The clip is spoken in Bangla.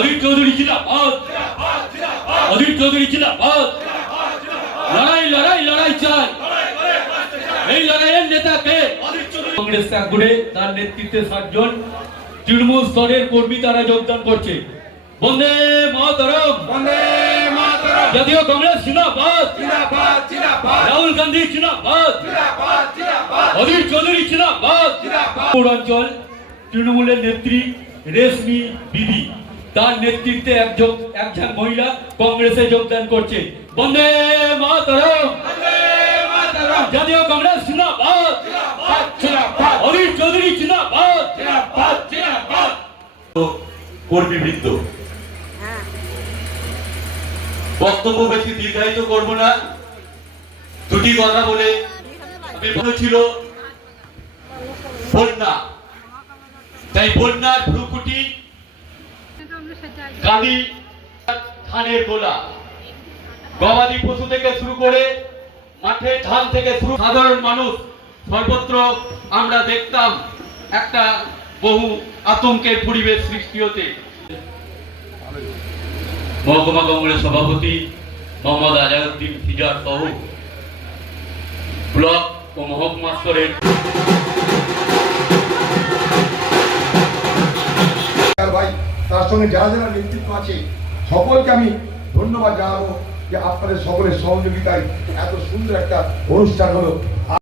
অধীর চৌধুরী জিন্দাবাদ, অধীর চৌধুরী জিন্দাবাদ। লড়াই লড়াই লড়াই চাই, এই লড়াইয়ের নেতাকে কংগ্রেস ত্যাগ করে তার নেতৃত্বে 60 জন তৃণমূল স্তরের কর্মী তারা যোগদান করছে। বন্দে মাতরম, বন্দে মাতরম। জাতীয় কংগ্রেস জিন্দাবাদ, জিন্দাবাদ, জিন্দাবাদ। রাহুল গান্ধী জিন্দাবাদ, জিন্দাবাদ, জিন্দাবাদ। অধীর চৌধুরী জিন্দাবাদ, জিন্দাবাদ। পূর্বাঞ্চল তৃণমূলের নেত্রী রেশমি বিবি, তার নেতৃত্বে একজন মহিলা কংগ্রেসে যোগদান করছে। বন্দে মাতরম, বন্দে মাতরম। জাতীয় কংগ্রেস জিন্দাবাদ, জিন্দাবাদ, জিন্দাবাদ। অধীর চৌধুরী জিন্দাবাদ, জিন্দাবাদ, জিন্দাবাদ। কর্মীবৃন্দ, বক্তব্য বেশি দীর্ঘায়িত করব না, দুটি কথা বলে ছিল বন্যা, তাই বন্যার ভ্রুকুটি কালি ধানের গোলা, গবাদি পশু থেকে শুরু করে মাঠে ধান থেকে শুরু সাধারণ মানুষ সর্বত্র আমরা দেখতাম একটা বহু আতঙ্কের পরিবেশ সৃষ্টি হতে। মহকুমা কংগ্রেস সভাপতি মোহাম্মদ আজাউদ্দিন ফিজার সহ ব্লক ও মহকুমা স্তরের ভাই, তার সঙ্গে যারা যারা নেতৃত্ব আছে সকলকে আমি ধন্যবাদ জানাবো যে আপনাদের সকলের সহযোগিতায় এত সুন্দর একটা অনুষ্ঠান হলো।